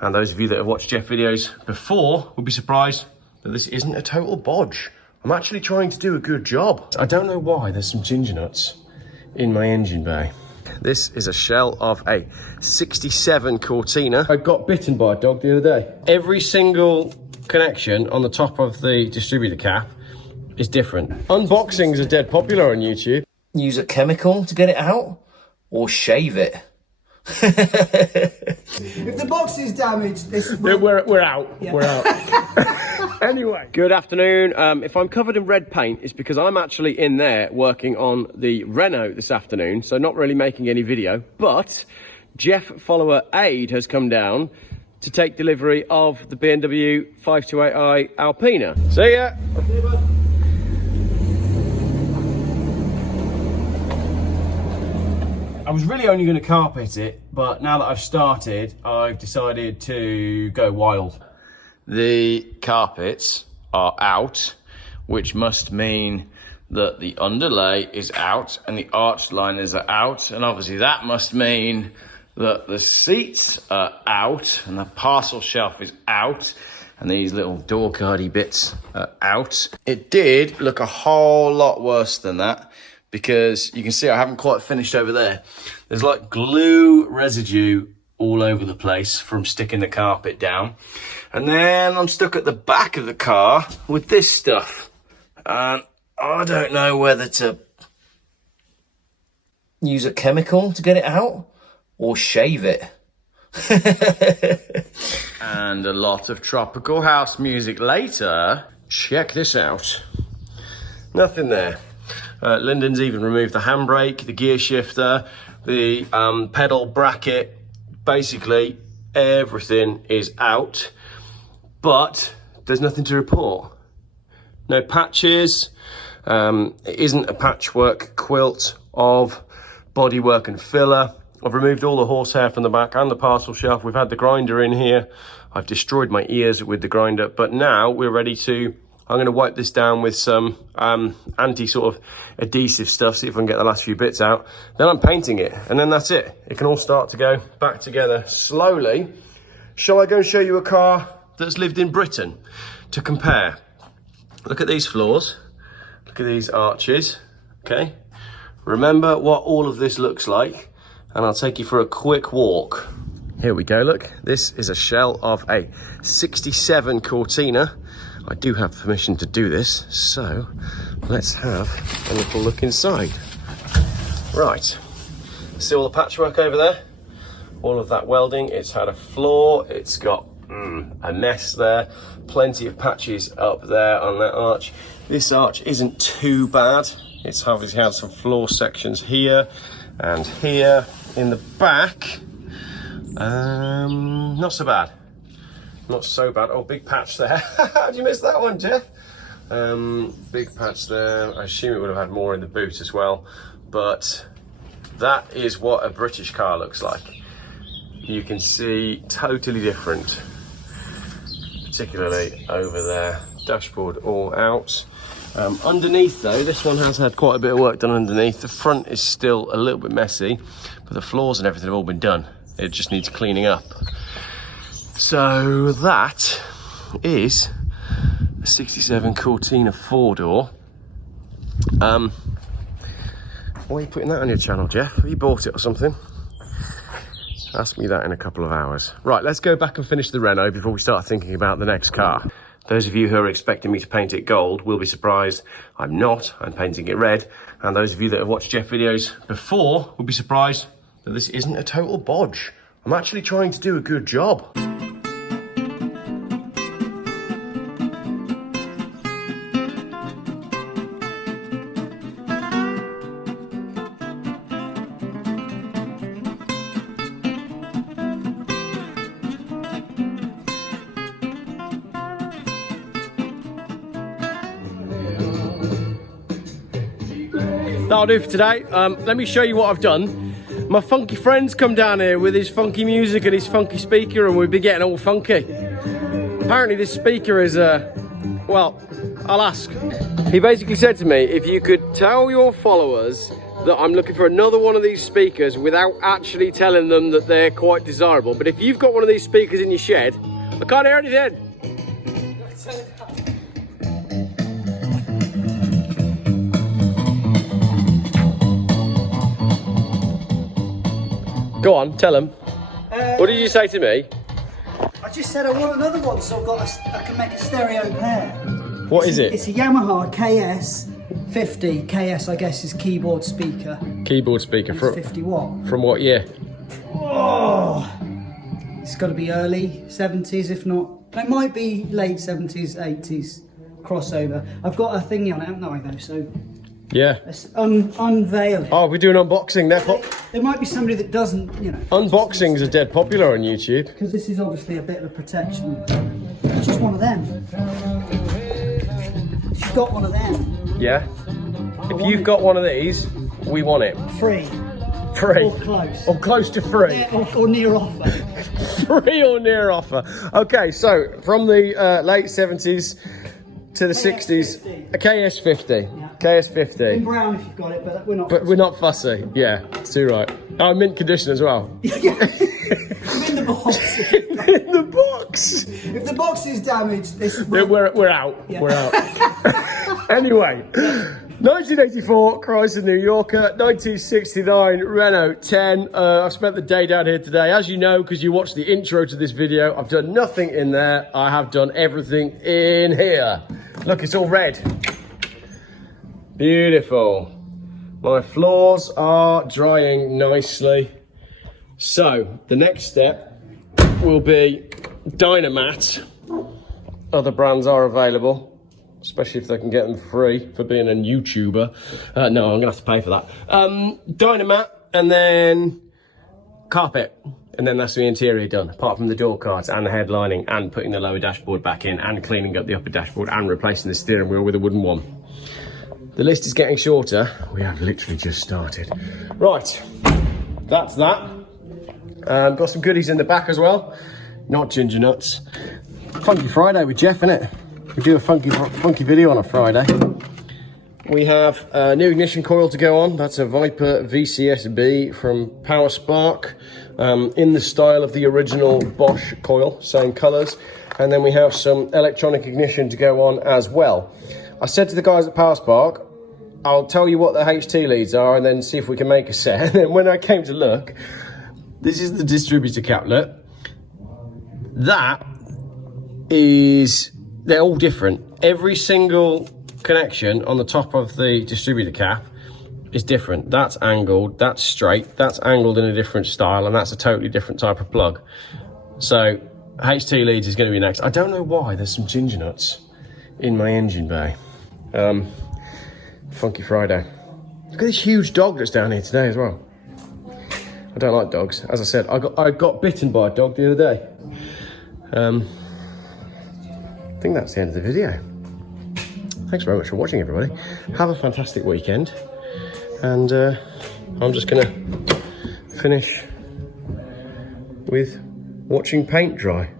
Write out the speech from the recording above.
And those of you that have watched Geoff videos before will be surprised that this isn't a total bodge. I'm actually trying to do a good job. I don't know why there's some ginger nuts in my engine bay. This is a shell of a 67 Cortina. I got bitten by a dog the other day. Every single connection on the top of the distributor cap is different. Unboxings are dead popular on YouTube. Use a chemical to get it out or shave it. If the box is damaged, this is we're out. Yeah. We're out. Anyway, good afternoon. If I'm covered in red paint, it's because I'm actually in there working on the Renault this afternoon, so not really making any video. But Geoff follower Aid has come down to take delivery of the BMW 528i Alpina. See ya. See you, bud. I was really only going to carpet it, but now that I've started, I've decided to go wild. The carpets are out, which must mean that the underlay is out and the arch liners are out. And obviously that must mean that the seats are out and the parcel shelf is out and these little door cardy bits are out. It did look a whole lot worse than that, because you can see I haven't quite finished over there. There's like glue residue all over the place from sticking the carpet down. And then I'm stuck at the back of the car with this stuff. And I don't know whether to use a chemical to get it out or shave it. And a lot of tropical house music later. Check this out. Nothing there. Lyndon's even removed the handbrake, the gear shifter, the pedal bracket. Basically, everything is out, but there's nothing to report. No patches. It isn't a patchwork quilt of bodywork and filler. I've removed all the horsehair from the back and the parcel shelf. We've had the grinder in here. I've destroyed my ears with the grinder, but now we're ready to... I'm going to wipe this down with some anti sort of adhesive stuff, see if I can get the last few bits out. Then I'm painting it, and then that's it. It can all start to go back together slowly. Shall I go and show you a car that's lived in Britain to compare? Look at these floors. Look at these arches, okay? Remember what all of this looks like, and I'll take you for a quick walk. Here we go, look. This is a shell of a 67 Cortina. I do have permission to do this, so let's have a little look inside. Right, see all the patchwork over there? All of that welding, it's had a flaw, it's got a mess there, plenty of patches up there on that arch. This arch isn't too bad. It's obviously had some flaw sections here and here. In the back, not so bad. Not so bad. Oh, big patch there. How'd you miss that one, Geoff? Big patch there. I assume it would have had more in the boot as well. But that is what a British car looks like. You can see totally different, particularly over there. Dashboard all out. Underneath though, this one has had quite a bit of work done underneath. The front is still a little bit messy, but the floors and everything have all been done. It just needs cleaning up. So that is a 67 Cortina 4-door. Why are you putting that on your channel, Geoff? Have you bought it or something? Ask me that in a couple of hours. Right, let's go back and finish the Renault before we start thinking about the next car. Those of you who are expecting me to paint it gold will be surprised. I'm not. I'm painting it red. And those of you that have watched Geoff videos before will be surprised that this isn't a total bodge. I'm actually trying to do a good job. That'll do for today. Let me show you what I've done. My funky friend's come down here with his funky music and his funky speaker, and we've been getting all funky. Apparently this speaker is, well, I'll ask. He basically said to me, if you could tell your followers that I'm looking for another one of these speakers without actually telling them that they're quite desirable. But if you've got one of these speakers in your shed, I can't hear anything. Go on, tell them. What did you say to me? I just said I want another one, so I can make a stereo pair. What is it? It's a Yamaha KS50. KS, I guess, is keyboard speaker. Keyboard speaker. It's 50 watt. From what year? Oh, it's got to be early 70s, if not. It might be late 70s, 80s crossover. I've got a thingy on it, haven't I, though? So yeah. let's unveil it. Oh, we're doing unboxing. There might be somebody that doesn't, you know. Unboxings are dead popular on YouTube. Because this is obviously a bit of a protection. It's just one of them. She's got one of them. Yeah. If you've got one of these, we want it. Free. Free. Or close. Or close to free. Yeah, or near offer. Free or near offer. Okay, so from the late 70s to the 60s, a KS50. Yeah. KS50. In brown if you've got it, but we're not. But we're not fussy. Yeah, it's too right. Oh, mint condition as well. Yeah. I'm in the box. In the box. If the box is damaged, this is we're out. Yeah. We're out. Anyway, 1984 Chrysler New Yorker, 1969 Renault 10. I've spent the day down here today. As you know, because you watched the intro to this video, I've done nothing in there. I have done everything in here. Look, it's all red. Beautiful. My floors are drying nicely. So the next step will be Dynamat. Other brands are available, especially if they can get them free for being a YouTuber. No, I'm gonna have to pay for that. Dynamat, and then carpet. And then that's the interior done, apart from the door cards and the headlining and putting the lower dashboard back in and cleaning up the upper dashboard and replacing the steering wheel with a wooden one. The list is getting shorter. We have literally just started. Right, that's that. Got some goodies in the back as well. Not ginger nuts. Funky Friday with Geoff, innit? We do a funky video on a Friday. We have a new ignition coil to go on. That's a Viper VCSB from Power Spark, in the style of the original Bosch coil, same colours. And then we have some electronic ignition to go on as well. I said to the guys at Power Spark, I'll tell you what the HT leads are and then see if we can make a set. And then when I came to look, this is the distributor caplet. That is, they're all different. Every single connection on the top of the distributor cap is different. That's angled, that's straight, that's angled in a different style, and that's a totally different type of plug. So HT leads is going to be next. I don't know why there's some ginger nuts in my engine bay. Funky Friday. Look at this huge dog that's down here today as well. I don't like dogs. As I said, I got bitten by a dog the other day. I think that's the end of the video. Thanks very much for watching, everybody. Have a fantastic weekend. And I'm just gonna finish with watching paint dry.